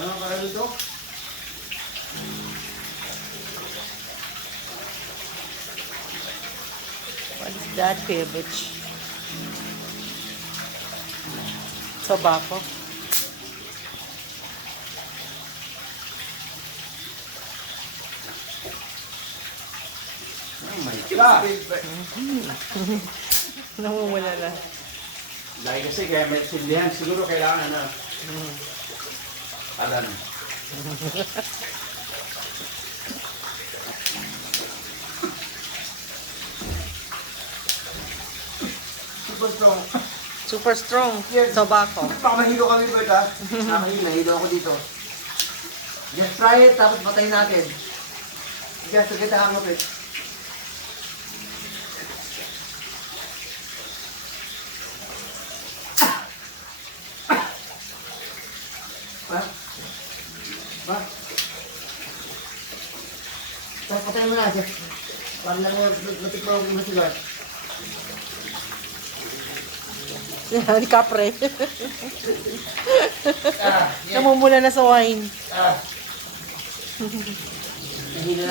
Ano kaya dito? What is that, Kuya Butch? Tobacco. Oh my God! Namumula na. Dahil kasi kaya may sindihan, siguro kailangan na. Alam. Super strong. Super strong. Yes. Tobacco. Baka mahilo kami, Bert, ha? Nahilo ako dito. Just try it, tapos patayin natin. Just to get the hang of it. Ba? Ba? Tapos patayin mo na, Jeff. Parang lang matikpa ako yung masigar. Yan, kapre. Ah, yeah. Namumula na sa wine. Ah. Nahilo na.